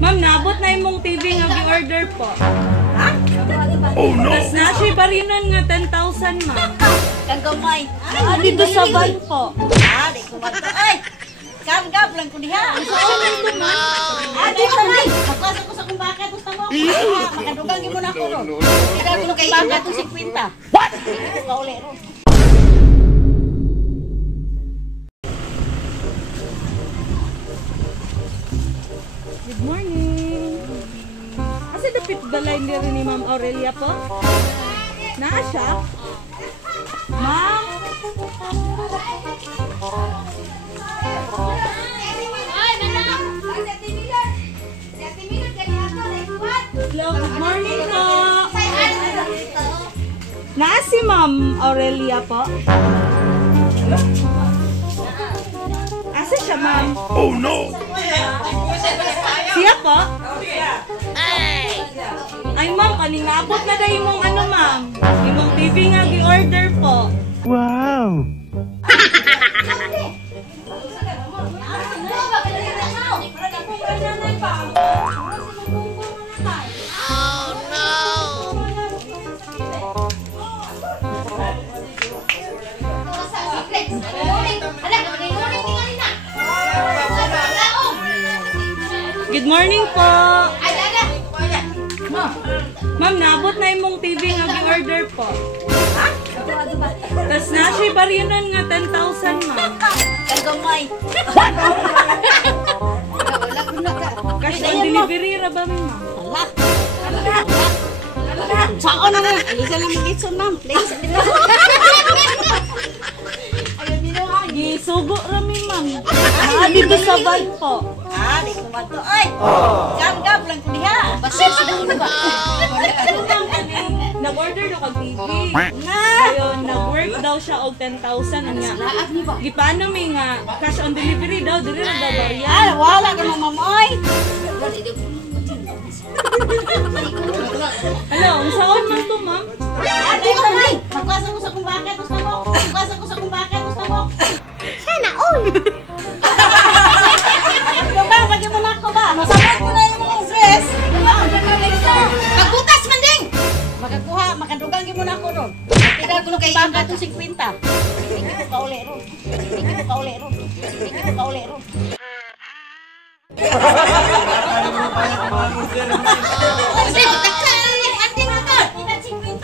Ma'am, naabot na imong TV nga gi-order po. Ha? Oh no! Tas na siya barinon nga 10,000, ma'am. Kang gamay. Dito sa van po. Di ko ba? Ay! Karga, lang ko diha. Di ko na. Magpasok ko sa kumbaka. Gusto mo? Makadugang mo na ako ron. Tidak ko kay kumbaka to 50. What? Hindi ko kauli ron. Good morning. Kasi dapit balay ni rin ni Ma'am Aurelia po? Naa siya? Ma'am? Hello, good morning po. Naa si Ma'am Aurelia po? Asa siya, ma'am? Oh no! Siya po? Ay, ma'am, kaningabot na dahil imong ano, ma'am. Imong TV nga gi-order po. Wow! Good morning po. Ma'am, naabot na imong TV nga gi-order po. Ha? Tas na siya barinon nga 10,000, ma'am. Kang gamay. Cash on delivery ra ba, ma'am? Saan na? Alisa lang mag-itso, ma'am. Please. Gisugo ra mi, ma'am. Dito sa van po. Di ko ba? Ay! Karga, lang ko diha. Basit sa ulo ba? Nag-order daw kag TV. Ayun, nag-work daw siya og 10,000 anya. Gipano mi nga cash on delivery daw diri ra daw bariya. Wala ka mo, ma'am. Oy! Hello, unsaon man to, ma'am? Di ko na. Magpasok ko sa kumbaka. Gusto mo? Magpasok ko sa kumbaka. Gusto mo? Sana all! Diba, bagyan mo na ako ba? Masabot ko na yung mga dress. Magbukas man din! Makakuha, makadugang mo na ako ron. Tidak ko kay baka to 50. Hindi ko kauli ron. Hindi ko kauli ron. Hindi ko kauli ron. Kasi, taksan yung ating ito. Tidak 50.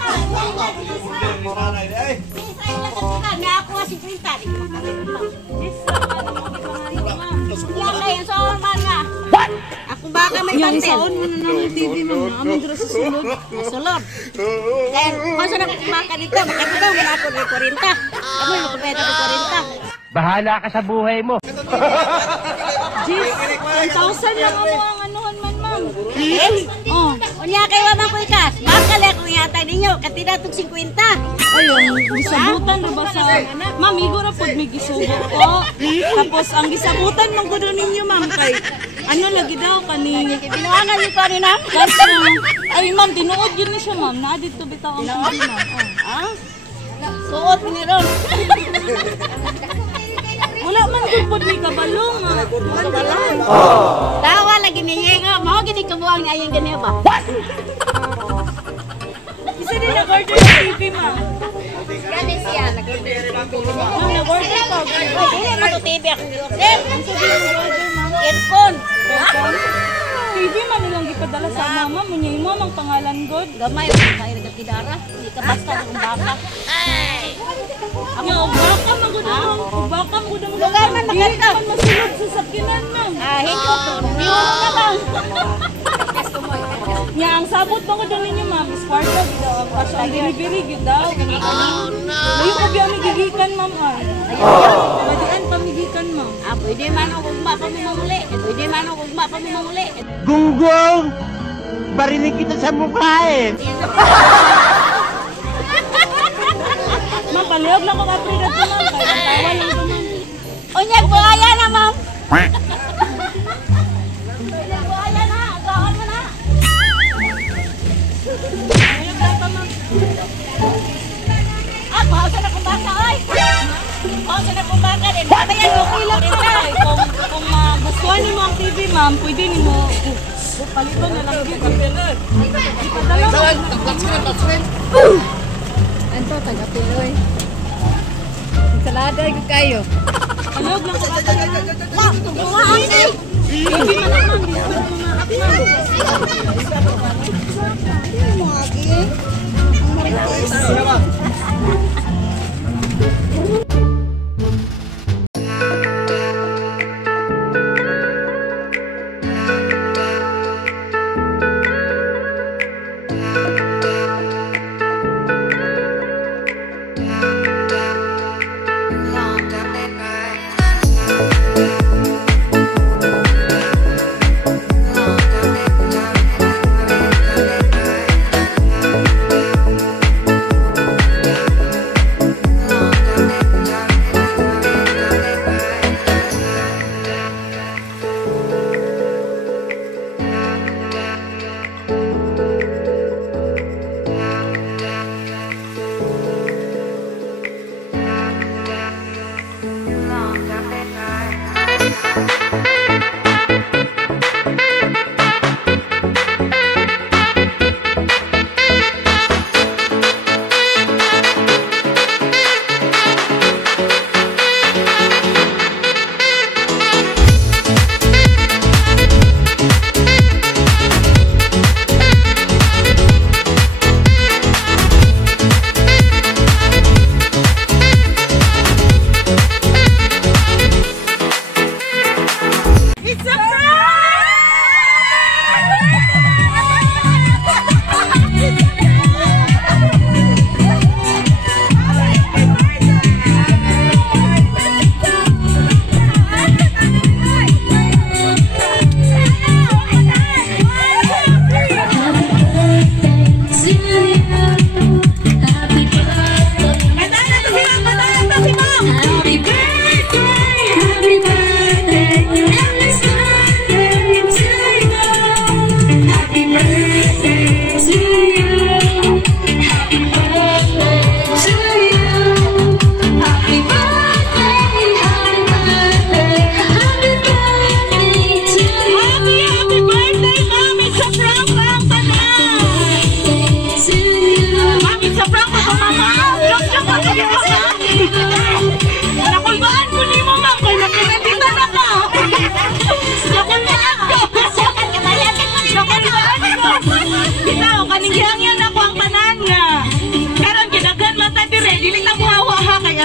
Nga ako 50. Di ko makalimang. Yan na yun, so man nga. What? Ako baka may Yung pantel. isaon mo na ng TV, ma'am. Amin dira sa sulod. Sulod. Dahil, kung saan nakakumaka dito, makatugaw mo na ako ng 40. Ako yung nakapeta ng 40. Bahala ka sa buhay mo! Jeez, 1,000 lang ako ang anuhan man, ma'am. Oh, unya kay wamang ko ikas. Bakal ako yata ninyo, katida tog 50. Ayun, gisabutan na ba sa... Ma'am, igo na po may gisugo po. Tapos, ang gisabutan ng gudo ninyo, ma'am, kay... Ano lagi daw, kaning... Pinuangan niyo pa rin ha? Kaso, ay, ma'am, tinuod yun na siya, ma'am. Nadito bitaw ang TV, ma'am. Ha? Suot mo ni Ron. Wala man gupod ni kabalong, ma'am. Tawa lagi niya nga. Mao gini kabuang ayang ganyan ba? Isa din nag-order ng TV, ma'am. Gani siya, nag-order. Ma'am, nag-order ka. Ay, dili mo to TV akong i-order. Ang sabi ng order, ma'am. Earphone. TV, ma'am, ilang gipadala sa mama. Munyay mo, ang pangalan, God. Gamay pa kayo nagkatidara. Hindi ka basta ng baka. Nga, ubaka, magudamang. Ubaka, magudamang. Lugar man Hindi maganda. naman masulod sa sakinan, ma'am. Hindot. Biyot ka lang. Nga, ang sabot mo ko doon ninyo, ma'am, is kwarta, gida, ang cash on delivery, gida, ganun. Layo ko biya migigikan, ma'am, ay. Badian pamigikan, ma'am. Pwede man ako ugma pa mo mamuli. Pwede man ako ugma pa mo mamuli. Gunggong! Barinig kita sa mukha eh! Ma'am, palihog lang kong aprida to, ma'am, kaya ang tawa lang to, ma'am. Unyag buhaya na, ma'am. Unyag buhaya na. Agawan mo na. Palihog lang pa, ma'am. Pausa na kung baka, oy. Pausa na kung baka din. Babayan mo. Okay lang to, ay. Kung magustuhan niyo mo ang TV, ma'am, pwede niyo mo Palitan na lang yung kapilan. Ipadala mo. Anto, taga-Piloy. Salada yung kayo. Anog lang ko.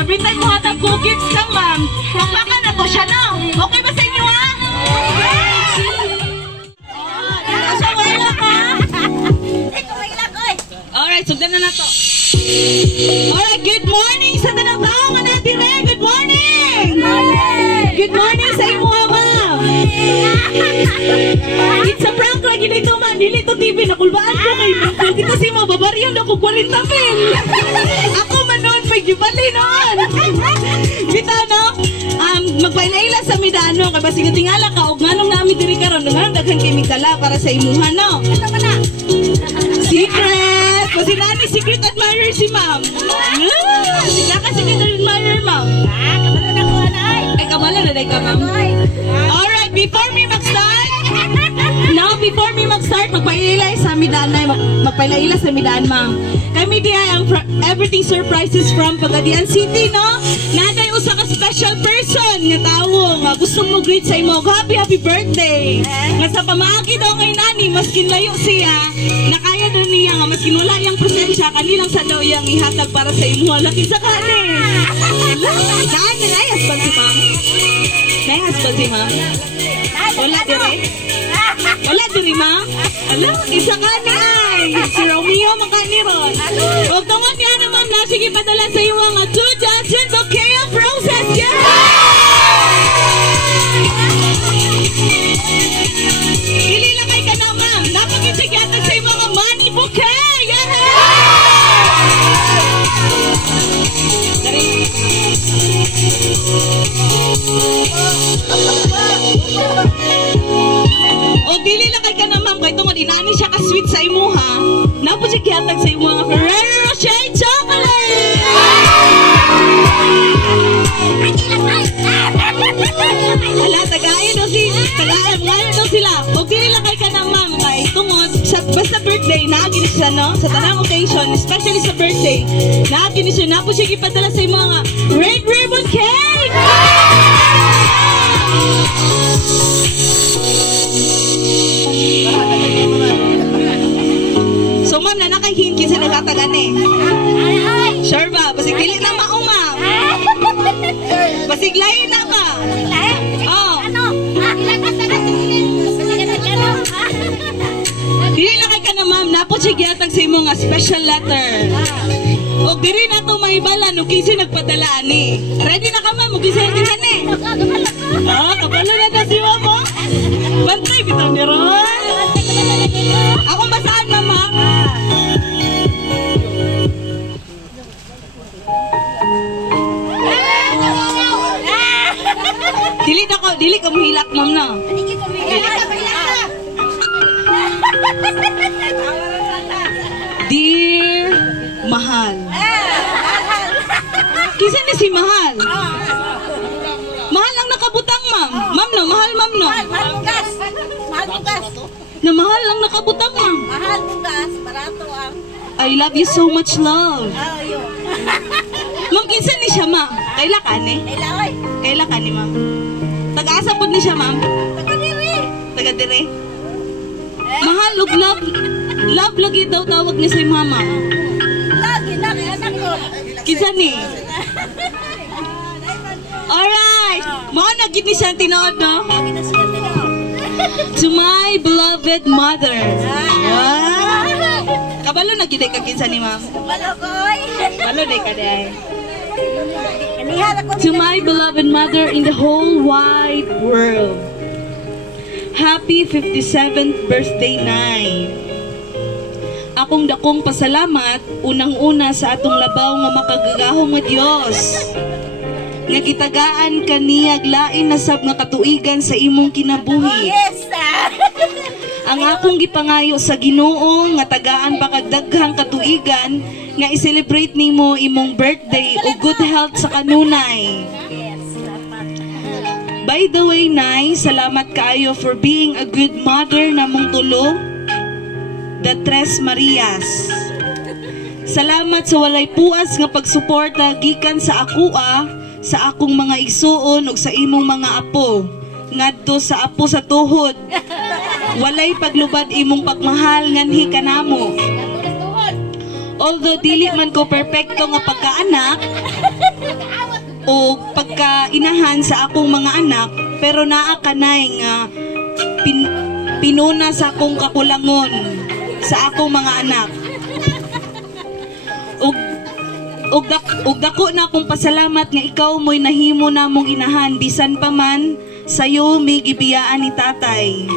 Every time mo hatag cookies ka, ma'am. Magpaka na to siya na. Okay ba sa inyo, ha? Alright, sundan na to. Alright, good morning sa tanang tao nga natin, Re. Good morning! Good morning sa inyo, ma'am. It's a prank lagi dito, ma'am. Dili to TV. Nakulbaan ko kay Mingkul. Dito si mababaryan ako 40 mil. Ako manon, may gibali noon. Kita, no? Magpainaila sa midano. Kaya basi nga tingala ka. O nga nung namin diri karon nga daghan kay Migdala para sa imuhan, no? Secret! Kasi nani secret admirer si ma'am. Sila ka secret admirer, ma'am. Kamalan ako, anay. Ay, kamalan na ka, ma'am. Alright, before me mag-start, magpailay sa midanay, magpailay sa midan, ma'am. Kami diya ang everything surprises from Pagadian City, no? Naday usa ka special person nga tawo nga gusto mo greet sa imo. Happy birthday. Nga sa pamaagi daw kay nani, maskin layo siya, nakaya daw niya nga maskin wala iyang presensya, kanilang sa daw iyang ihatag para sa imo. Laki sa kani. Kani, ayas ba si ma'am? Ayas ba si ma'am? Wala dire? Wala dire, ma'am? Alam, isa ka ni ay. Si Romeo makaniron. Huwag tungod niya naman na. Sige, padala sa iyo ang 2 dozen bouquet of roses. Yeah! Ililakay ka na, ma'am. Napag-isigatan sa iyo mga money bouquet. Yeah! O dili lakay ka na, ma'am, kay tungod inaani siya ka-sweet sa imo, ha? Napo siya kihatag sa imo mga Ferrero Rocher chocolate! Wala, tagayan daw sila. O dili lakay ka na, ma'am, sa tanang occasion, especially sa birthday. Nakin siya na po siya ipadala sa mga red ribbon cake. So ma'am, na nakahin kinsa nagatagan eh. Sure ba? Basig dili na mao ma'am. Basig lain na ba? Oh. Dili na kay ka na ma'am, napot siya gihatag sa imo nga special letter. O diri na to mahibala no kinsa nagpadala ani. Ready na ka ma'am, kinsa nagpadala ni? Ah, kabalo na ta si mo. Bantay bitaw ni Ron. Ako basaan mama. Dili ka mahilak ma'am na. Dear Mahal. Kisa ni si Mahal? Mahal ang nakabutang ma'am. Ma'am no, mahal ma'am no. Mahal bugas. Mahal bugas. Na mahal ang nakabutang ma'am. Mahal bugas. Barato ang. I love you so much love. Ayun. Ma'am, kinsa ni siya ma'am? Kaila ka ni? Ilaway. Kaila ka ni ma'am? Taga-asa po ni siya ma'am? Taga-diri. Taga-dire? Mahal, love. Love lagi daw tawag ni si mama. Lagi na kay anak ko. Kinsa ni? Alright! Mga nagit ni siya tinood no? Lagi na siya tinood. To my beloved mother. Kabalo na gid ka kinsa ni ma'am? Balokoy. Kabalo day ka day. Anihan ako. To my beloved mother in the whole wide world. Happy 57th birthday, Nay. Akong dakong pasalamat unang-una sa atong labaw nga makagagahom nga Dios. Nga gitagaan kaniyag lain na sab nga katuigan sa imong kinabuhi. Yes. Ang akong gipangayo sa Ginoo nga tagaan pa kag daghang katuigan nga i-celebrate nimo imong birthday ug good health sa kanunay. By the way, Nay, salamat kaayo for being a good mother namong tulo, the Tres Marias. Salamat sa walay puas nga pagsuporta gikan sa akua, sa akong mga igsuon ug sa imong mga apo, ngadto sa apo sa tuhod. Walay paglubad imong pagmahal nganhi kanamo. Although dili man ko perpekto nga pagkaanak o pagkainahan sa akong mga anak, pero naa kanay nga pinuna sa akong kakulangon sa akong mga anak. Ug dako na akong pasalamat nga ikaw mo'y nahimo namong inahan bisan pa man sayo may gibiyaan ni tatay.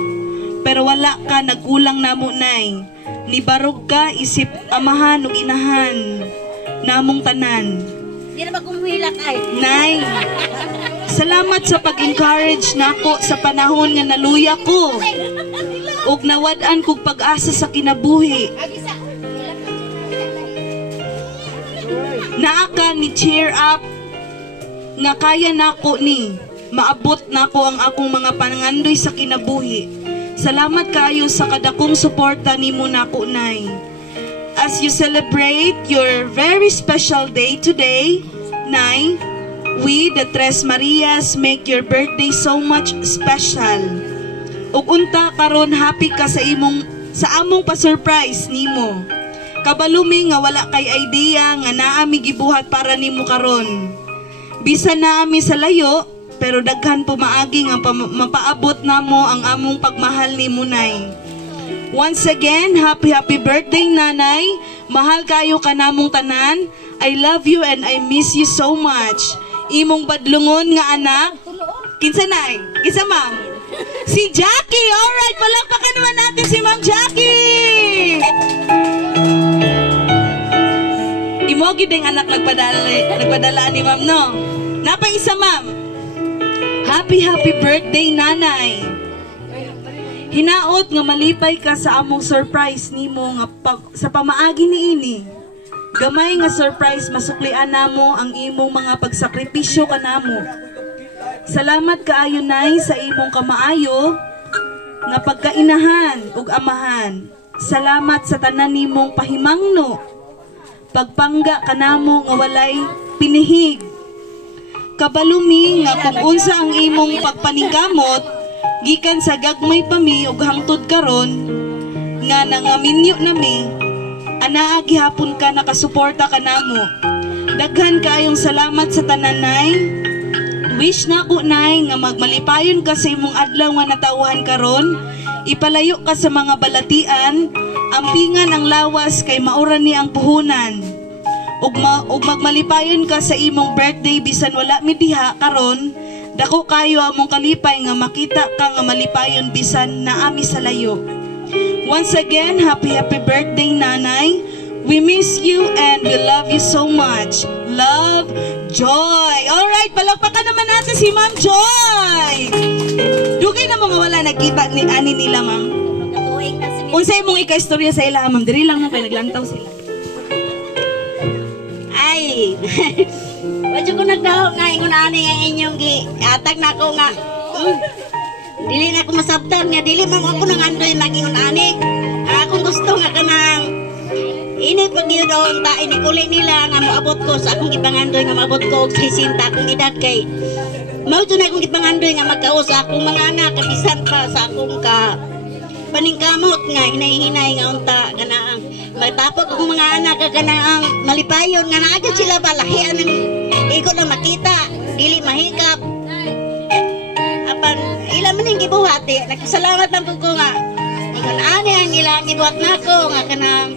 Pero wala ka, nagkulang namo nay. Nibarog ka isip amahan ug inahan namong tanan. Di na ba kumuhilak ay? Nay, salamat sa pag-encourage nako sa panahon nga naluya ko. Ug nawad-an kog pag-asa sa kinabuhi. Naa ka ni cheer up nga kaya nako ni maabot nako ang akong mga pangandoy sa kinabuhi. Salamat kaayo sa kadakong suporta nimo nako, Nay. As you celebrate your very special day today, Nay, we, the Tres Marias, make your birthday so much special. Ug unta karon happy ka sa among pa-surprise nimo. Kabalumi nga wala kay idea nga naami gibuhat para nimo karon. Bisan naami sa layo, pero daghan po maagi nga mapaabot namo ang among pagmahal nimo, Nay. Once again, happy birthday, Nanay. Mahal kayo ka namong tanan. I love you and I miss you so much. Imong badlungon nga anak. Kinsa Nay? Kinsa ma'am? Si Jackie! Alright, palakpakan naman natin si Ma'am Jackie! Imogi ding anak nagpadala ni Ma'am, no? Napay isa, Ma'am. Happy birthday, Nanay. Hinaot nga malipay ka sa among surprise nimo nga sa pamaagi niini. Gamay nga surprise masuklian namo ang imong mga pagsakripisyo kanamo. Salamat kaayo, Nay, sa imong kamaayo nga pagkainahan ug amahan. salamat sa tanan nimong pahimangno. Pagpangga kanamo nga walay pinihig. Kabalumi nga kung unsa ang imong pagpanigamot gikan sa gagmay pa mi ug hangtod karon nga nangaminyo nami, anaa gihapon ka nakasuporta kanamo. Daghan kaayong salamat sa tananay. Wish na ko nay nga magmalipayon ka sa imong adlaw nga natauhan karon. Ipalayo ka sa mga balatian, ampingan ang lawas kay maura ni ang puhunan. Ug magmalipayon ka sa imong birthday bisan wala mi diha karon. Dako kayo among kalipay nga makita ka nga malipayon bisan naami sa layo. Once again, happy birthday nanay. We miss you and we love you so much. Love, Joy. Alright, palakpakan naman natin si Ma'am Joy. Dugay na mga wala nagkita ni ani nila, ma'am. Unsay mong ika-istorya sa ila, ma'am? Diri lang mo kay naglantaw sila. Ay, wadyo ko nagdaho nga ingon ani nga inyong atag na ako nga. Dili na ako masabtan nga dili mo ako nang andoy magingon ani. Akong gusto nga kanang ini pag doon ta ini kulit nila nga moabot ko sa akong gipangandoy nga maabot ko og 60 akong edad kay mao na akong gipangandoy nga magkaos sa akong mga anak kabisan pa sa akong ka paningkamot nga hinay-hinay nga unta ganaang magtapok akong mga anak ganaang malipayon nga naagad sila balahian ng iko na makita dili mahikap apan ila man ning gibuhati nagpasalamat lang ko nga ingon ani ang ilang gibuhat nako nga kanang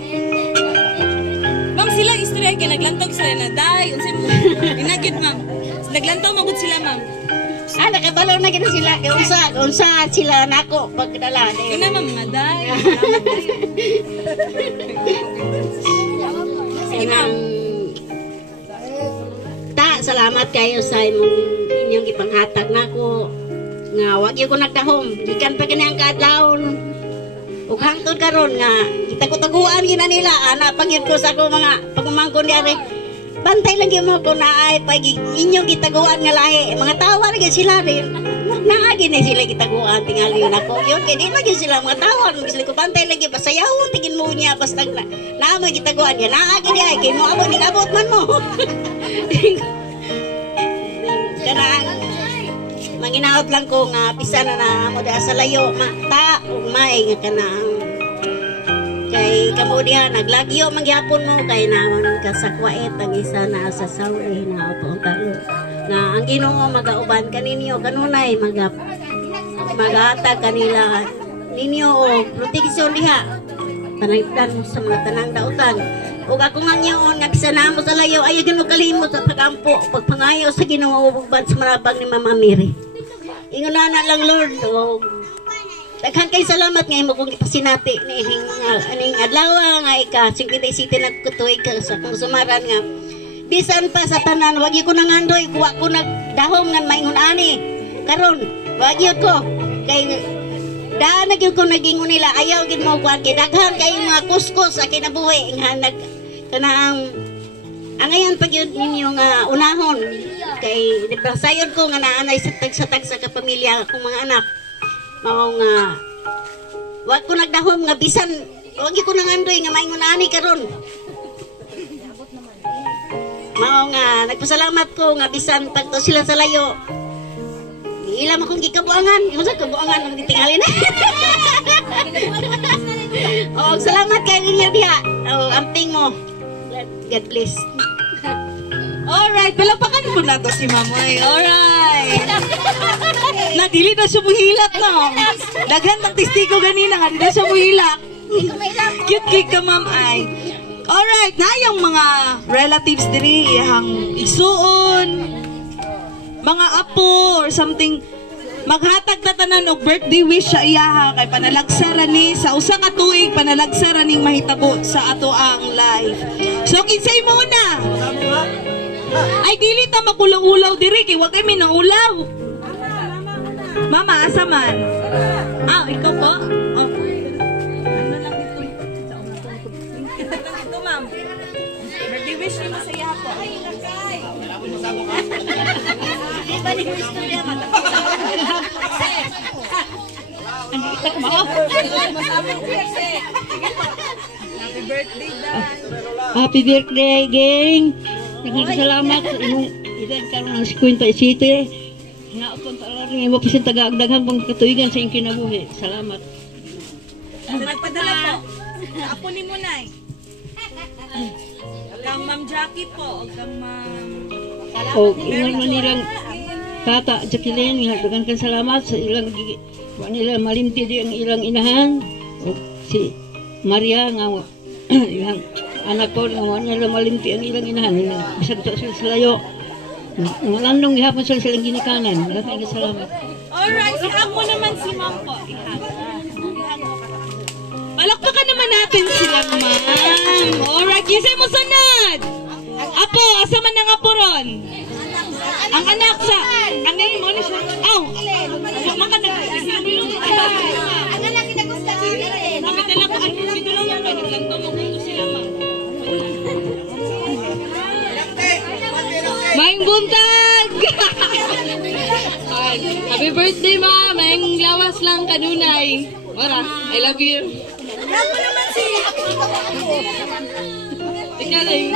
sila istorya kay naglantaw sila na day unsay mo inagid ma'am naglantaw magud sila ma'am nakabalaw na gid sila kay unsa sila nako pagdala ina ma'am maday imam salamat kayo sa inyong ipanghatag nako nga wa gyud ko nagdahom gikan pa kini ang kaadlawon ug hangtod karon nga gitago-taguan gina nila ana pangyud ko sa ako mga pagmamangkon diari bantay lang gyud mo ko naay pag inyong gitaguan nga lahi mga tawa ra gyud sila rin naagi ni sila gitaguan tingali nako yun kay di na gyud sila mga tawa sila ko bantay lang gyud pasayawon tingin mo niya basta na mo gitaguan ya naagi di ay kay mo abo ning abot man mo kanang manginaot lang ko nga pisa na mo da sa layo mata ug may nga kanang kay kamo diha naglagyo mangyapon mo kay naon ka sa kwait ang isa na sa sawi na talo nga ang Ginoo magauban kaninyo kanunay maghatag kanila ninyo og proteksyon diha panaytan sa mga tanang dautan ug ako nga nyon nga bisan mo sa layo ayo gyud mo kalimot sa pagampo pagpangayo sa Ginoo ug sa marabang ni Mama Mary. Ingon na lang Lord, daghan kay salamat nga imo kong ipasinati ni aning adlaw nga ika-57 na kutuig ka sa kong sumaran nga bisan pa sa tanan wag ko nangandoy kuha ko nagdahom nga maingon ani karon wag ko kay daan na gyud ko nagingon nila ayaw gid mo kuha kay daghan kay mga kuskus sa kinabuhi nga nag kanang angayan pag yun ninyo nga unahon kay sayod ko nga naanay sa tag sa kapamilya akong mga anak mao nga wag ko nagdahom nga bisan wag ko nangandoy nga maingon ani karon mao nga nagpasalamat ko nga bisan pagto sila sa layo ilam akong gikabuangan imo sa kabuangan ang tingali na oh salamat kay ninyo diha oh amping mo God bless. Alright, palakpakan po na to si Mamoy. Alright. Nadili na siya muhilak no. Daghan ng testigo ganina nga, di na siya muhilak. Cute ka ma'am ay. Alright, na yung mga relatives diri, ihang isuon, mga apo or something, maghatag na tanan og birthday wish sa iyaha kay panalagsaran ni sa usa ka tuig panalagsaran ning mahitabo sa ato ang life. So kinsay mo na? Ay dili ta makulaw-ulaw diri kay wa kay minaulaw. Mama asa man? Ah, ikaw po? Oh. Ano lang dito? Ito ma'am. Birthday wish ni mo sa iyaha po. Ay lakay. Di ba ni istorya mata? Ang itak mo. birthday, Dan. Happy birthday, gang. Nagkakasalamat sa inyong edad karon ng 57. Naapon sa rin mo pisin taga-agdagan pang katuigan sa inyong kinabuhi. Salamat. Nagpadala po. Apo ni Munay. Kang Ma'am Jackie po. Kang Ma'am... O, ingon man nilang Tata Jacqueline, nagdagan kang salamat sa ilang nila malimti di ang ilang inahan. O, si Maria nga ilang anak ko nga nila malimti ang ilang inahan. Bisag to sa layo. Ngalandong gihapon sila silang ginikanan. Nagdagan kang salamat. Alright, ihag mo naman si Ma'am po. Palakpakan naman natin sila, Ma'am. Alright, kisay mo sunod. Apo, asa man ang apo ron? Ang anak sa... Ang ngayon mo ni siya. Aw! Maka na... Ang lalaki na gusto ka rin. Kapitala ko. Ay, dito lang naman. Naglanto mo kung sila, Ma'am. Maing buntag! Happy birthday, Ma'am. Maing lawas lang kanunay. Mara, I love you. Love mo naman si... Ikaling.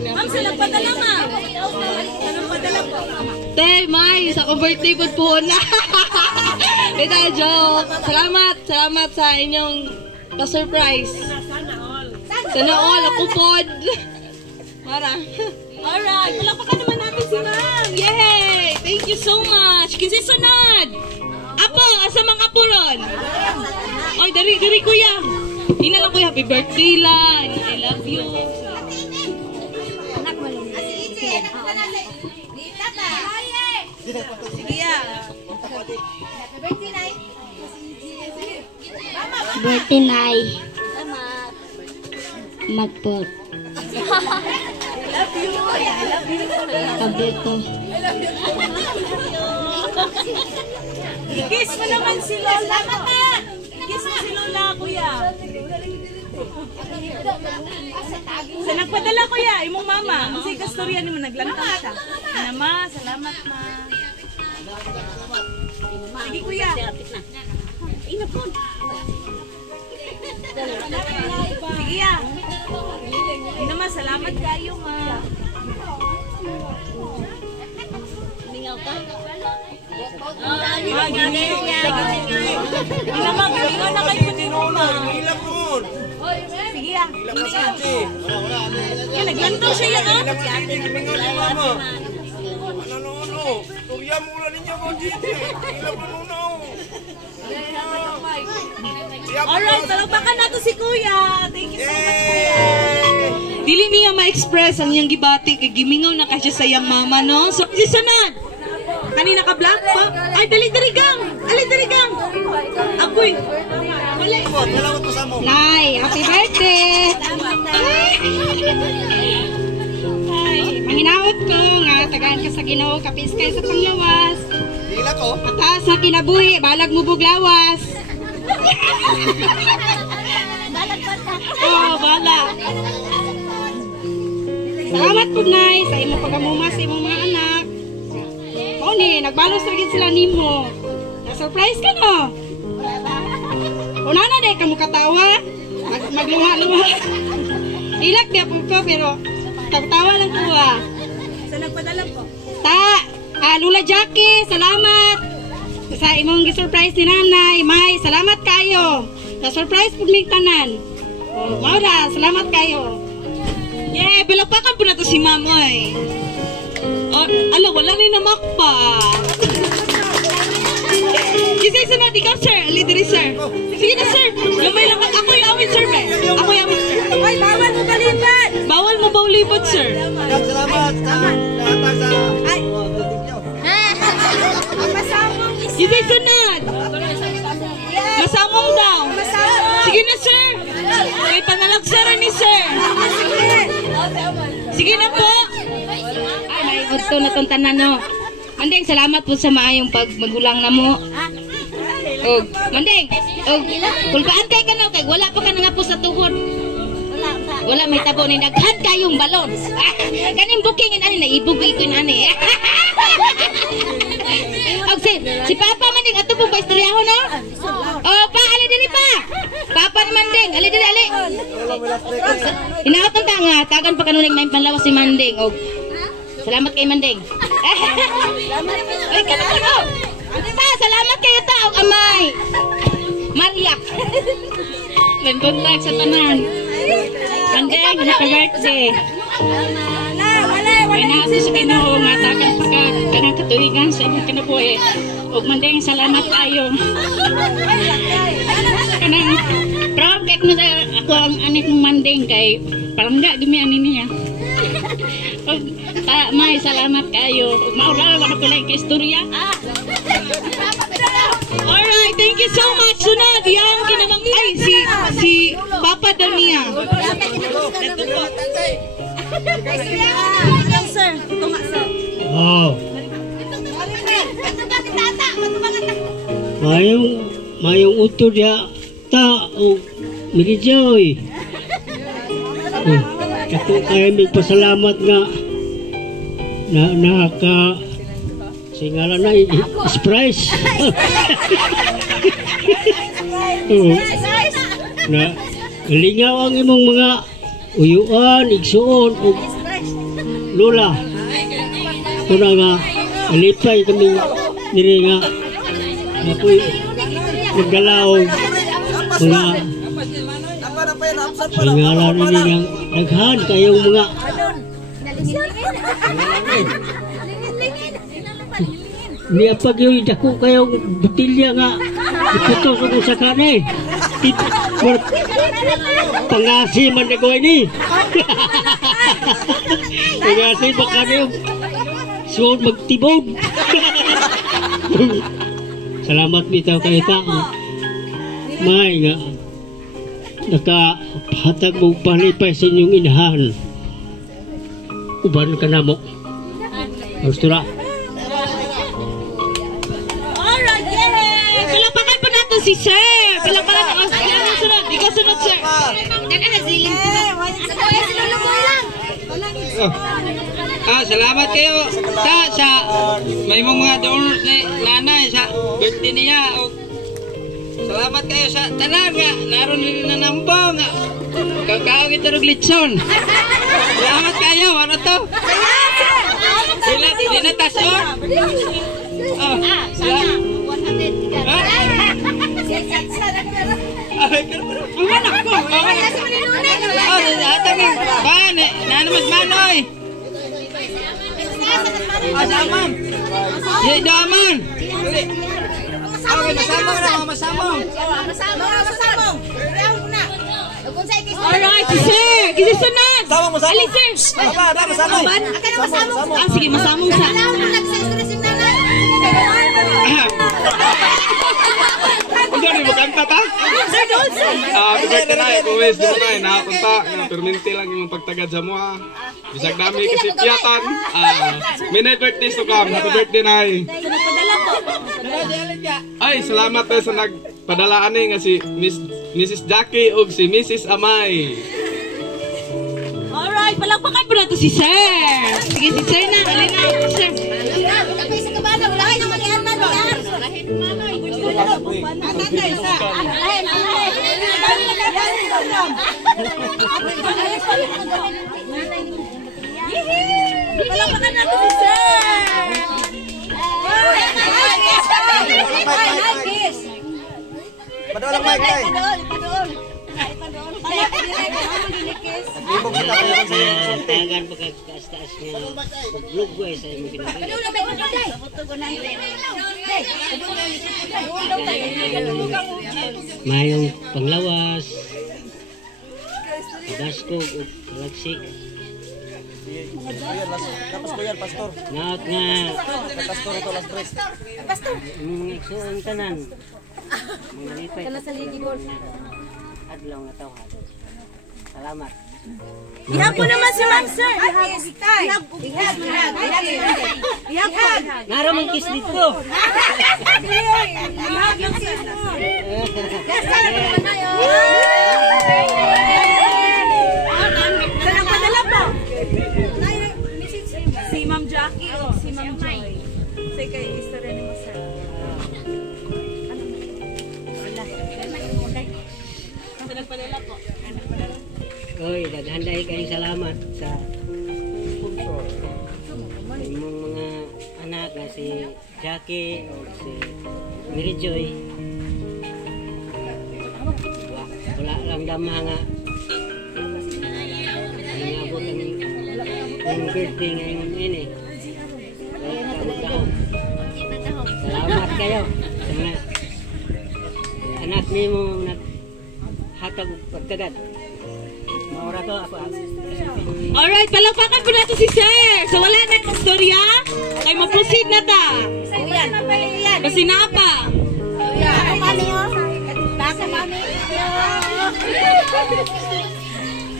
Ma'am, sila padala, Ma'am. Anong padala po? Tay, May, sa kong birthday po na. Ito, joke. Salamat sa inyong pa-surprise. Sana all, ako pod. Mara. Alright, palakpakan naman natin si Ma'am. Yay! Thank you so much. Kasi sunod. Apo, asa mga apuron? Oy, dari kuya. Ina lang kuya, happy birthday lang. I love you. Sige ya. Birthday Nay. Magpot. I love you. Kabito. Kiss mo naman si Lola. Kiss mo si Lola, kuya. Sa nagpadala, kuya, imong mama. Ang sige kastorya ni mo, naglantang siya. Nama, salamat, ma. Sige, kuya. Inapon. Sige, ya. Nama, salamat kayo, ma. Mingaw ka? Inamagalingan na kayo ni Roma. Sige ah. Yan, naglantaw siya yan ah. Alright, palakpakan nato si Kuya. Thank you so much, Kuya. Dili niya ma-express ang iyang gibati kay gimingaw na kasya sa iyang mama, no? So, si sunod. Kanina ka black pa? Ay, dali gang! Ako'y! Nay, happy birthday! Ay, manginaot ko nga tagaan ka sa Ginoo, kapis kay sa panglawas. Hila ko. Ataas na kinabuhi, balag mo buglawas. Oh, balag. Salamat po, Nay, sa imong pagamumas sa imong mga anak. O ni, nagbalos rin sila nimo. Na-surprise ka no? Una na dahil ka mo katawa. Magluha-luha. Ilak di po ko, pero katawa lang po ah. Sa nagpadala po? Lula Jackie, salamat. Sa imong gi-surprise ni Nanay. May, salamat kayo. Na-surprise po may tanan. O, Maura, salamat kayo. Yeah, bilakpakan po na to si Mamoy. Ala, wala na namak pa. Kisay sunod, ikaw sir. Lideri sir. Sige na sir. Lumay lang. Ako yung awit sir. Ako yung awit sir. Ay, bawal mo balibad. Bawal mo balibad sir. Salamat. Ay. Kisay sunod. Masamong daw. Sige na sir. May panalagsaran ni sir. Sige na po. Ay, gusto na itong tanan, no? Mandeng, salamat po sa maayong pagmagulang na mo. Mandeng, kulpaan kay ka, no? Kay wala pa ka na nga po sa tuhod. Wala may tabo ni daghan kayong balon. Kaning bookingin, ani, naibugay ko na, ani. Si Papa Mandeng, ato po ba istoryaho, no? Pa, ali dili pa. Papa Mandeng, ali dili, ali. Hinaot ang tanga, tagan pa kanuning may panlawas si Manding. Og salamat kay Manding. Ay, kanako. Diba, salamat kayo ta og amay. Maria. May buntag sa tanan. Manding, happy birthday. May nasa sa Ginoo nga tagan pa ka kanang katuigan sa imong kinabuhi. Og Manding, salamat kayo. Kanang proud kay mo ako ang anak ng Manding kay parang nga gimi ani niya. Og may salamat kayo. Og maura wala ko lang istorya. Alright, thank you so much. Sunod, yung kinamang... Ay, si Papa Damia. Sir, ito nga, sir. Oh. Mayong uto dia ta o Mirijoy. Ako kayo magpasalamat nga na naka singala na surprise. Na kalingaw ang imong mga uyuan, igsuon o lula. Kuna nga alipay kami nire nga ako'y magdalaw mga singala na nilang naghan kayong mga niya pag yung dako kayong butilya nga iputos ako sa kanay pangasi man na ko ini pangasi ba kami yung suod magtibog. Salamat bitaw kayo ta may nga nakahatag mong palipay sa inyong inahan uban ka na mo Austura. Palakpakan po natin si Sir. Palakpakan natin. Sunod. Ikaw sunod, Sir. Salamat kayo sa may mga donors ni nanay sa birthday niya. Salamat kayo sa tanan nga naroon nila na nambang nga kakaawit na litson. Salamat kayo, ano to? Sila dinatasyon. Bumanak ko. Nanamas manoy. Asaman. Daman. Okay, masamong. Alright, si Sir. Kasi sunod. Ali, Sir. Aban? Sige, masamong sa. Hindi mo kanta ta? Sir Dolson. Birthday na eh, buwis dito na eh, nakapunta, perminti lang yung pagtagad sa mua. Bisag dami kasi piyatan. Minay birthdays to come, happy birthday na eh. Ay, salamat tayo sa nagpadalaan eh, nga si Mrs. Jackie o si Mrs. Amay. Alright, palakpakan po natin si Sir. Sige, si Sir na. Alin na, Sir. Palakpakan natin si Sir. Padol ang mic tayo. Tagan pagkakastaas nga paglog ko sa imong kinabuhi. Mayong panglawas, pagaskog o lagsik. Tapos ko yan, pastor. Naot nga. Pastor ito, last break. Mga iksuon tanan. Mga lipay. Adlaw nga tawhad. Salamat. Ihag mo naman si Ma'am, Sir. Ihag. Naro mong kiss dito. Ihag lang si Sir. Saan padala po? Si Ma'am Jackie o si Ma'am Joy. Say kay istorya ni mo, Sir. Wala. Saan nagpadala po? Oy, daghanday kayong salamat sa sponsor. Imong mga anak na si Jackie o si Mary Joy. Wala lang dama nga. Ingabot ang birthday ngayon ini. Salamat kayo sa mga anak nimo naghatag og pagkagat. Maura to ako. Alright, palakpakan po natin si Sir. So wala na yung storya. Kay mag-proceed na ta. Kasi na pa.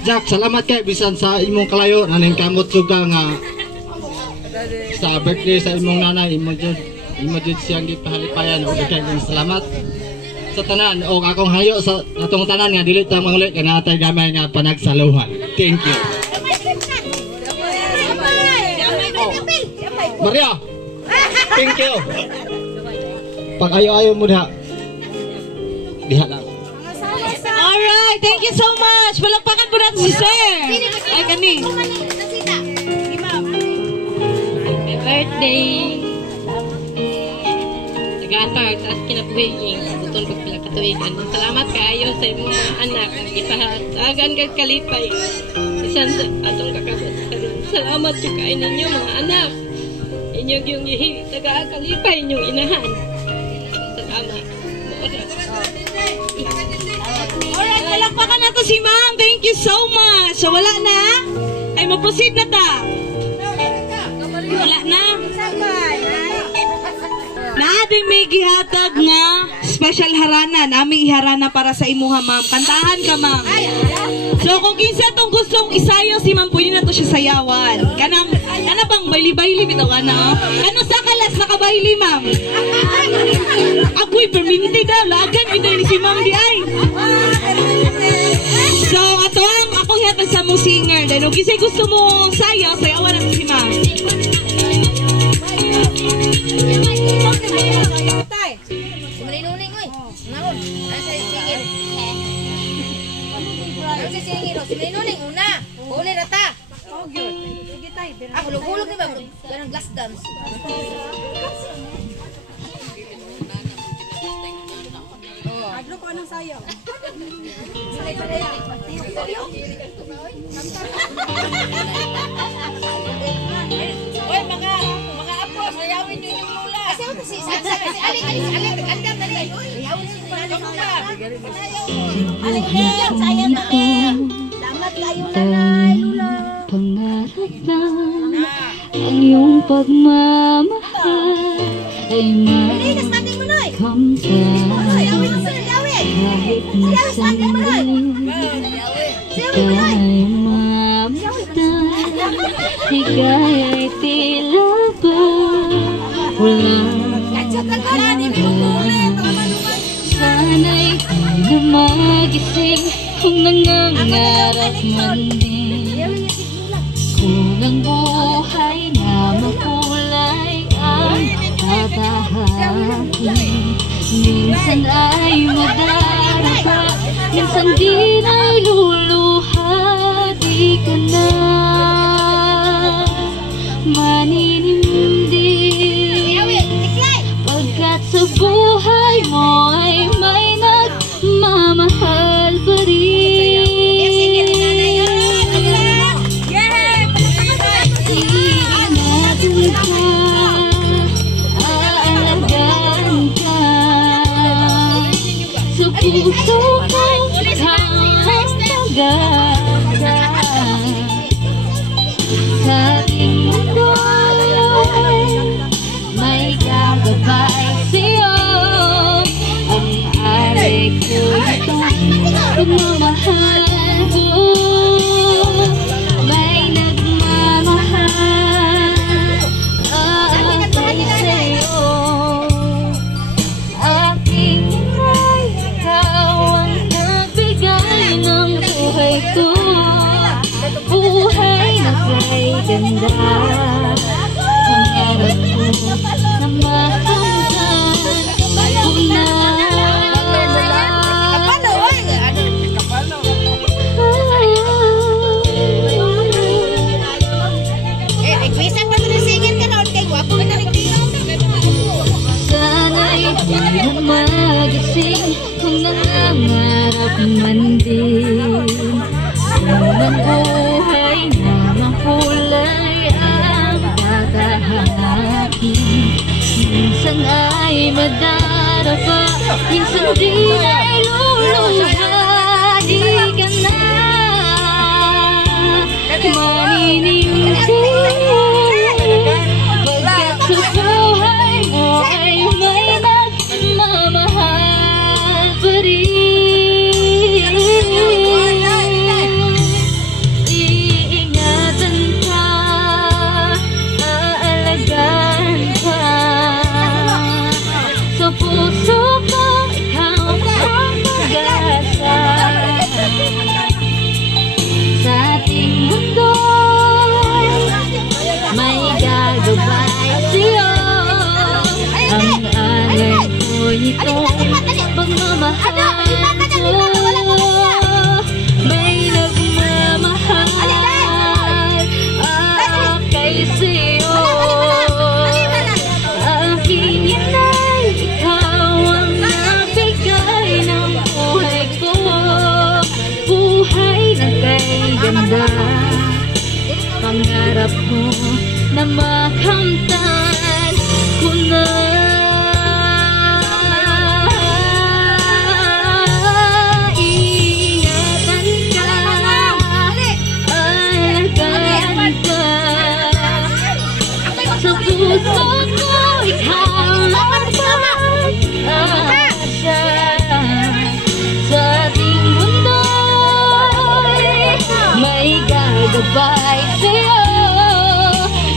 Jack, salamat kay bisan sa imong kalayo naning kamot suga nga sa birthday sa imong nanay imo jud siyang gipahalipayan og daghang salamat sa tanan og akong hayo sa atong tanan nga dili ta manguli kay natay gamay nga panagsaluhan. Thank you. Maria. Thank you. Pag ayo-ayo mo diha. Diha lang. Alright, thank you so much. Palakpakan po natin si Sir. Ay, kani. Happy birthday. Nag-aantay at kinabuhi yung butong pagpilakatuigan. Salamat kayo sa imong mga anak. Ipahatagan kag kalipay. Isan sa atong kakabot. Salamat yung kain ninyo mga anak. Inyong yung taga-kalipay inyong inahan. Salamat. Alright, palakpakan natin si Ma'am. Thank you so much. So wala na. Ay, mag-proceed na ta. Wala na. Naading may gihatag nga special harana. Naming iharana para sa imuha, Ma'am. Kantahan ka, Ma'am. So kung kinsa tong gustong isayaw si Ma'am, pwede na to siya sayawan. Kanang bang baili-baili bitaw na. Ano sa kalas nakabaili, Ma'am? Ako'y perminti daw. Lagan ito ni si Ma'am di ay. So ato ang akong hihatag sa mong singer. Dahil kung kinsay gusto mo sayaw, sayawan natin si Ma'am. Sumalinuneng, oy. Naon? Ano sa singin? Ano sa singin? Sumalinuneng, una. Uli rata. Ah, hulog-hulog na ba? Ganang glass dance. Aglo ko anong sayaw? Oy, mga apo, sayawin nyo yung lula. Andam na rin. Sayawin nyo yung lula. Sayawin na rin. Salamat kayo nanay, lula. Pangarap lang ang iyong pagmamahal ay makamtan kahit na sandali ika'y mamasdan ika'y tila ba walang sana'y di na magising kung nangangarap man din kung ang buhay na makulay ang tatahangin minsan ay madaraba minsan din ay luluha di ka na maninimdim pagkat sa buhay mo ay may nagmamahal pa rin. Puso kong hanggang sa ating mundo may gagabay sa'yo ang alay ko itong pagmamahal ko may nagmamahal aking sa'yo aking buhay na kay ganda pangarap ko na makamtan kung na man din ng buhay na makulay ang dadahatin. Minsan ay madarapa, minsan din ay luluha. Di ka na maninindig, pagkat sa buhay mo ay may nagmamahal pa rin. Iingatan ka, aalagaan ka, sa puso ko ikaw ang pag-asa. Sa ating mundo may gagabay sa'yo, ang alay ko itong pagmamahal ko. May nagmamahal kay sa'yo. Aking inay, ikaw ang nagbigay ng buhay ko, buhay na kay ganda. Pangarap ko na makamtan ko na. Ingatan ka, alagaan ka, sa puso ko ikaw ang pag-asa. Sa ating mundo may gagabay sa'yo,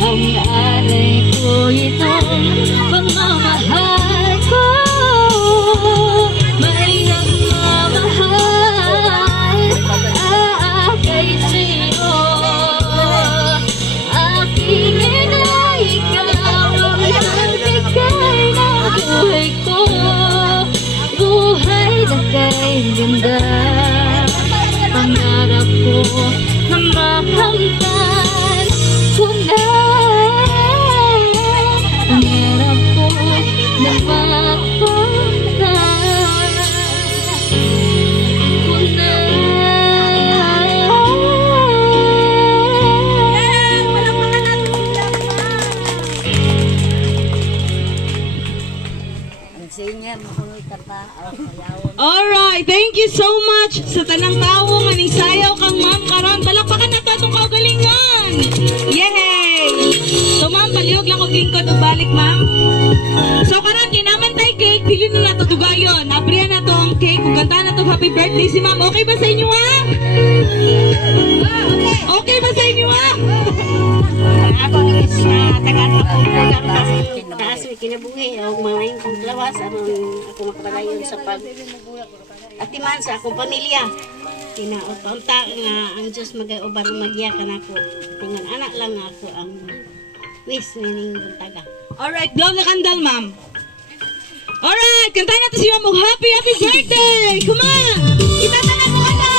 ang alay ko itong pagmamahal ko. May nagmamahal kay sa'yo. Aking inay, ikaw ang nagbigay ng buhay ko, buhay na kay ganda. Pangarap ko na makamtan ko na. Pangarap ko na makamtan ko na. Ang singer mo kung kanta, sayaw. Alright, thank you so much sa tanang tao nga ning sayaw kang ma'am karon. Palakpakan na to itong kaugalingan. Yay! So ma'am, palihog lang og lingkod og balik ma'am. So karon kinaman tay cake, dili na nato tugayon. Abrihan na to ang cake, ug kanta na to happy birthday si ma'am. Okay ba sa inyo ha? Okay ba sa inyo ha? Ako is taga-taga taas may kinabuhi o mga kong lawas ako makapadayon sa pag-atiman sa akong pamilya. Tinaunta nga ang Diyos mag-ubar magyakan ako. Tingnan anak lang ako ang wish meaning buntaga. Alright, blow the candle ma'am. Alright, kanta natin si ma'am. Happy birthday! Come on! Itatanan mo ka na!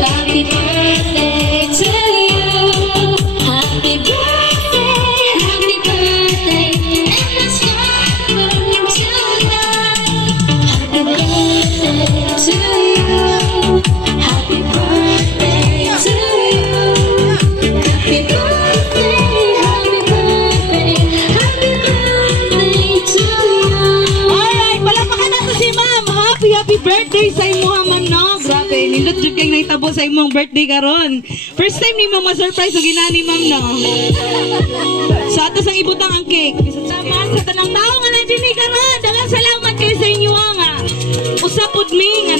Happy birthday to you. Happy birthday, happy birthday, and let's start burning tonight. Happy birthday to you. Happy birthday to you. Happy birthday, happy birthday, happy birthday to you. Alright, palakpakan natin si ma'am. Happy birthday sa imuha ma'am no. Grabe, nindot jud kay naitabo sa imong birthday karon. First time ni mo ma-surprise og ginani ma'am no. So ato sang ibutang ang cake. Sama sa tanang tao nga nandiyan karon. Daghang salamat kayo sa inyo nga. Usapod mi nga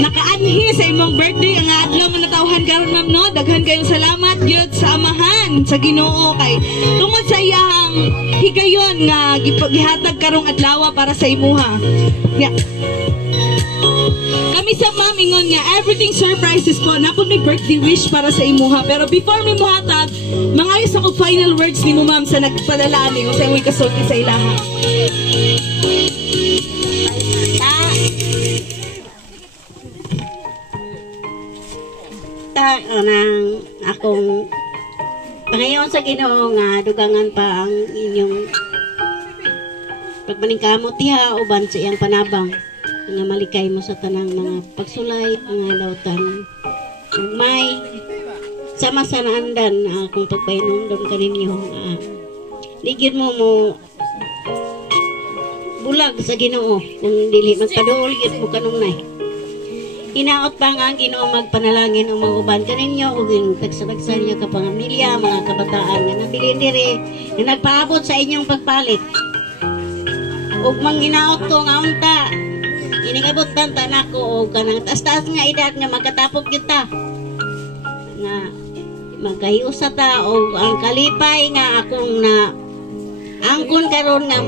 nakaanhi sa imong birthday ang adlaw nga natawhan karon ma'am no. Daghan kayong salamat gyud sa amahan sa Ginoo kay tungod sa iyang higayon nga gihatag karong adlaw para sa imuha. Yeah. Kami sa ma'am ingon nga everything surprises po. Napod may birthday wish para sa imuha. Pero before mi muhatag, mangayos ako final words ni mo ma'am sa nagpadalaan ni kung sa iway kasulti sa ilaha. nang akong pangayon sa Ginoo nga dugangan pa ang inyong pagmaningkamot diha uban sa iyang panabang nga malikay mo sa tanang mga pagsulay nga lautan ug may sama sa naandan akong pagpahinumdum kaninyo ligid mo bulag sa Ginoo kung dili magpaduol gid mo kanunay. Hinaot pa nga ang Ginoo magpanalangin o mag-uban kaninyo o tagsabagsan niyo kapamilya, mga kabataan nga nabilin diri na nagpaabot sa inyong pagpalit. Ug manghinaot ko nga unta inigabot tanta nako og kanang taas-taas nga edad nga magkatapok kita nga magkahiusa ta og ang kalipay nga akong na angkon karon nga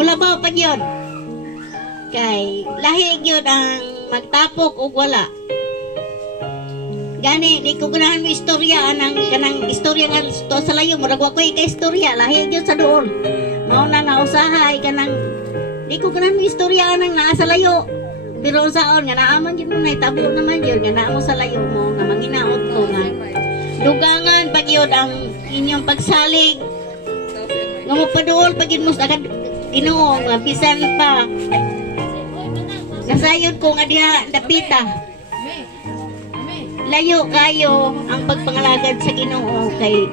mulabaw pa gyud kay lahi gyud ang magtapok og wala gani di ko ganahan mo istorya kanang istorya nga to sa layo murag wa ko ka istorya lahi gyud sa doon mao na nausahay kanang di ko ganahan mo istorya nang naa sa layo pero saon nga naaman gyud mo tabo naman gyud nga naa mo sa layo mo nga manginaot ko nga dugangan pag yun ang inyong pagsalig nga magpaduol pag yun mo sa Ginoo nga bisan pa nasayod ko nga diha dapita layo kayo ang pagpangalagad sa Ginoo kay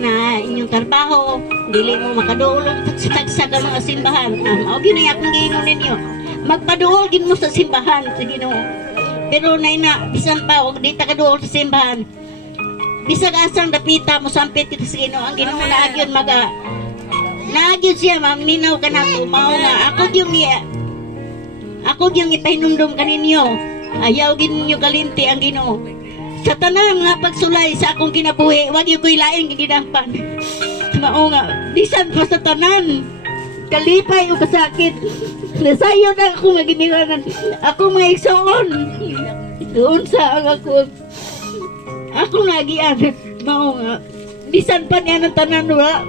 na inyong trabaho dili mo makaduol sa mga simbahan mao gyud akong giingon ninyo magpaduol gid mo sa simbahan sa Ginoo pero nay na bisan pa og di ta kaduol sa simbahan bisag asang dapita mo sampit kita sa Ginoo ang Ginoo naagyon naagyon siya maminaw kanako mao nga ako yung ipahinumdum kaninyo ayaw gid ninyo kalinti ang Ginoo sa tanan nga pagsulay sa akong kinabuhi wag yung ko'y laing gidampan mao nga bisan pa sa tanan kalipay o kasakit nasayo na ako nga giniranan ako mga igsoon doon sa ang ako nagian mao nga bisan pa niya ng tanan wala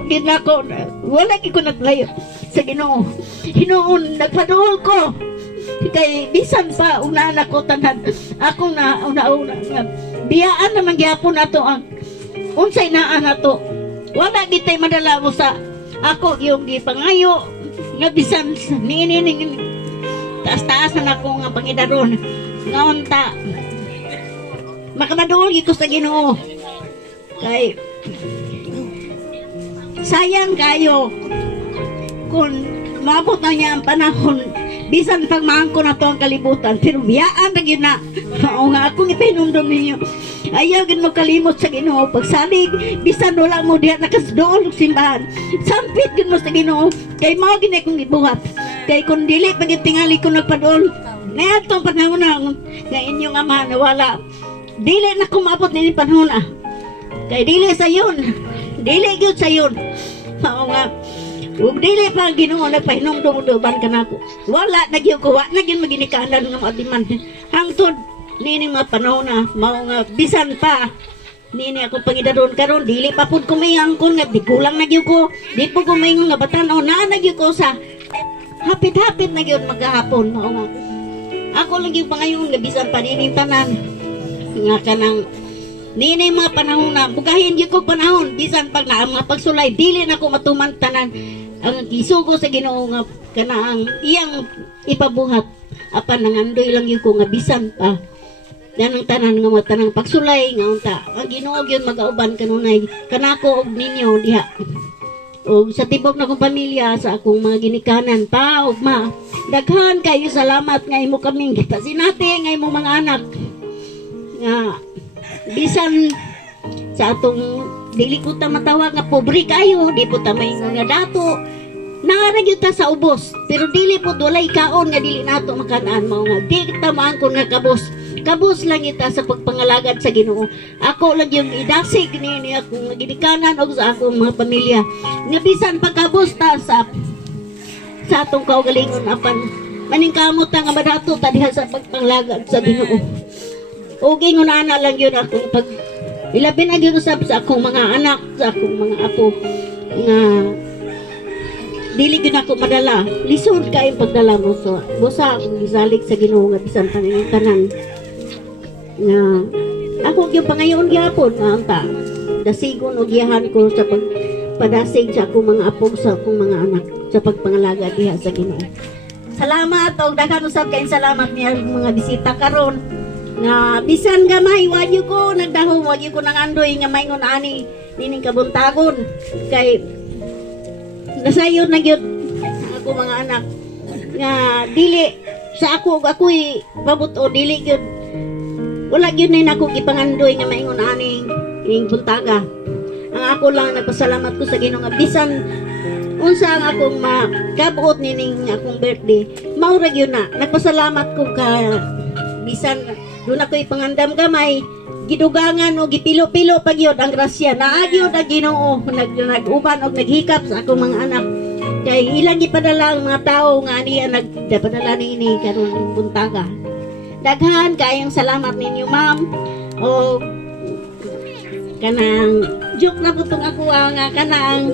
gid ko naglayo sa Ginoo hinuon nagpaduol ko kay bisan pa una ko tanan ako na una nga biyaan naman gyapon ato ang unsay naa nato wala gitay madala mo sa ako yung gipangayo nga bisan nining taas-taas na ako nga pangidaron nga unta makamaduol ko sa Ginoo kay sayang kayo kung maabot na niya ang panahon bisan pagmaangko na to ang kalibutan pero biyaan na yun na oo nga akong ipahinumdum ninyo ayaw gin mo kalimot sa Ginoo pagsalig bisan wala mo diha nakasdool og simbahan sampit gin mo sa Ginoo kay mao gid akong ibuhat kay kun dili pagitingali ko nagpaduol ngayon tong panahon nga inyong ama nawala dili na kumabot ni panahon kay dili sayon dili gyud sayon mao nga ug dili pa ang Ginoo nagpahinumdum-duban kanako wala nagyud ko wa nagyud maginikanan nga madiman hangtod nining mga panahon mao nga bisan pa nini ako pangidaron karon dili pa pud ko may angkon nga di kulang nagyud ko di po ko may nga batan-o na nagyud ko sa hapit-hapit nagyud maghapon mao nga ako lang yung pangayon nga bisan pa nining tanan nga kanang nini mga panahon na bugahin gyud ko panahon bisan pag naa mga pagsulay dili na ko matuman tanan ang gisugo sa Ginoo nga kanaang iyang ipabuhat apan nangandoy lang gyud ko nga bisan pa danang tanan nga mga tanang pagsulay nga unta ang Ginoo gyud magauban kanunay kanako og ninyo diha og sa tibok na kong pamilya sa akong mga ginikanan pa og ma daghan kayo salamat nga imo kaming gipasinati nga imo mga anak nga bisan sa atong dili ko ta matawag nga pobre kayo di po ta may nga dato naaragyod ta sa ubos pero dili po walay kaon nga dili nato makanaan mao nga di kita maangkon nga kabos lang ita sa pagpangalagad sa Ginoo ako lang yung idasig ni akong ginikanan og sa akong mga pamilya nga bisan pagkabos ta sa atong kaugalingon apan maningkamot ta nga madato ta diha sa pagpangalagad sa Ginoo og ingon ana lang yun akong pag ilabi na gyud usab sa akong mga anak sa akong mga apo nga dili gyud ako madala lisod kay pagdala mo so busa akong gisalig sa Ginoo nga bisan tanan nga ako yung pangayon gyapon nga anta. Dasigon og giyahan ko sa pagpadasig sa akong mga apo sa akong mga anak sa pagpangalaga diha sa Ginoo. Salamat og daghan usab kay salamat niya mga bisita karon nga bisan gamay wa gyud ko nagdahom wa gyud ko nangandoy nga maingon ani nining kabuntagon kay nasayod na gyud ako mga anak nga dili sa ako ako'y babuto dili gyud wala gyud na ako gipangandoy nga maingon ani ning buntaga. Ang ako lang nagpasalamat ko sa Ginoo nga bisan unsa ang akong makabuot nining akong birthday mao ra gyud na nagpasalamat ko ka bisan doon ako'y pangandam gamay gidugangan o gipilo-pilo pa gyud ang grasya naagyo ang Ginoo nag-uban og naghikap sa akong mga anak kay ilang gipadala ang mga tao nga aniya nagpadala niini karon buntaga. Daghan kayong salamat ninyo ma'am o kanang joke na po itong ako nga kanang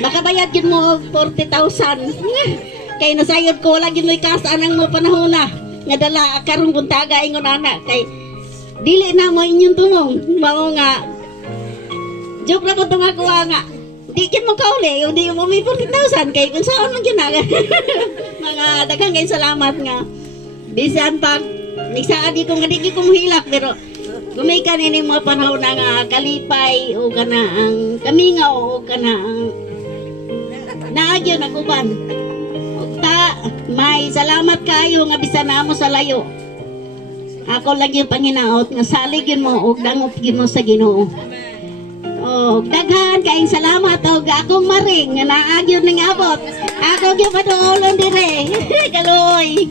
makabayad yun mo 40,000 kay nasayod ko wala yun mo ikasaan ang mo panahon na nga dala karong buntaga ingon anak kay dili na mo inyong tumong mao nga joke na po itong ako nga di kin mo kauli yung di mo may 40,000 kay kung saan man ginaga mga daghang kayong salamat nga bisan pag nigsaan di ko nga di ko mohilak pero gumikan ini mga panahon na nga kalipay o kana ang kamingaw o kana ang naagyo na kuban o ta may salamat kayo nga bisan na mo sa layo ako lang yung panginaot nga salig yun mo o dangot yun mo sa Ginoo o daghan kaing salamat o akong maring nga naagyo ng abot ako yung paduolon dire kaloy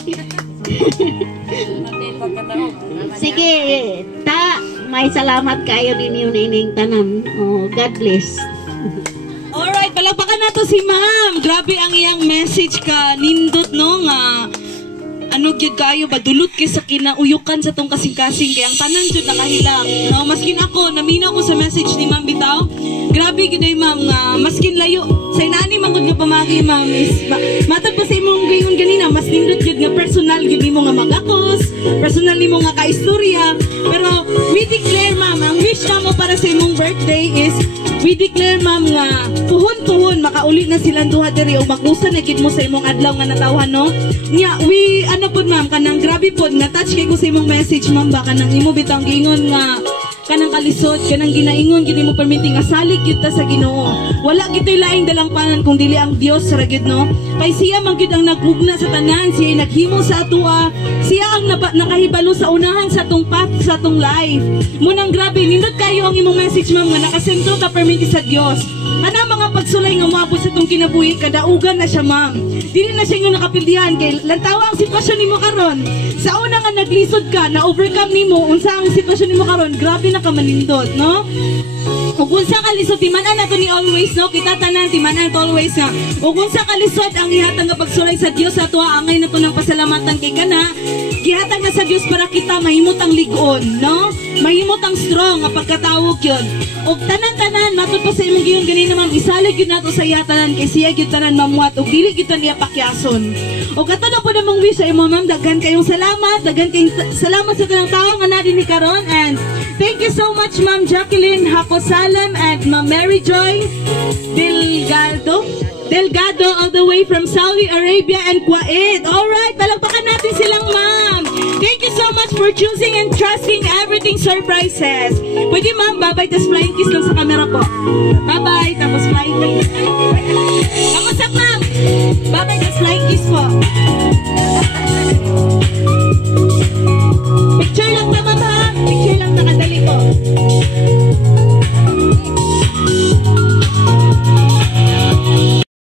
sige, ta, may salamat kayo din yung nining tanan. Oh, God bless. Alright, palakpakan na to si ma'am. Grabe ang iyang message ka. Nindot no nga. Ano gyud kayo ba dulot kay sa kinauyukan sa tong kasing-kasing kay ang tanan jud nakahilang. No, maskin ako naminaw ko sa message ni Ma'am bitaw. Grabe gyud ay ma'am nga maskin layo sa inani mangod nga pamagi ma'am is matag pa sa imong gayon ganina mas nindot gyud nga personal gyud nimo nga magakos, personal nimo nga kaistorya. Pero we declare ma'am ang wish namo para sa imong birthday is we declare ma'am nga puhon-puhon makauli na silang duha diri o magusa na gid mo sa imong adlaw nga natawhan no. Nya we ano po ma'am kanang grabe po na touch kay ko sa imong message ma'am ba kanang imo bitang giingon nga kanang kalisod kanang ginaingon gid mo permitting nga salig gyud ta sa Ginoo. Wala gid laing dalang panan kung dili ang Dios ra gyud no. Kay siya man gyud ang nagugna sa tanan, siya naghimo sa atua, siya ang nakahibalo sa unahan sa atong path sa atong life. Munang grabe nindot kayo ang imong message ma'am nga nakasentro ta permitti sa Dios. Ana mga pagsulay nga moabot sa tong kinabuhi kadaugan na siya ma'am. Dili na siya nga nakapildihan kay lantawa ang sitwasyon nimo karon. Sa una nga naglisod ka na overcome nimo unsa ang sitwasyon nimo karon grabe na ka manindot no. Ug unsa ka lisod timan-an nato ni always no kita tanan timan-an always nga. Ug unsa ka lisod ang ihatag nga pagsulay sa Dios sa tuwa angay nato ng pasalamatan kay kana. Gihatag na sa Dios para kita mahimot ang lig-on no. Mahimot ang strong nga pagkatawog yun. Og tanan-tanan matud pa sa imong giyon ganina ma'am isalig gyud nato sa iya tanan kay siya gyud tanan mamuat og dili gyud niya pakyason. Og katano po namang wish sa imo ma'am daghan kayong salamat, daghan kayong salamat sa tanang tawo nga na dinhi karon and thank you so much Ma'am Jacqueline Hacosalem and Ma'am Mary Joy Delgado all the way from Saudi Arabia and Kuwait. Alright, palakpakan natin silang ma'am. Thank you so much for choosing and trusting Everything Surprises. Pwede ma'am, bye-bye, tas flying kiss lang sa camera po. Bye-bye, tapos flying kiss. Kamusta ma'am? Bye-bye, tas flying kiss po.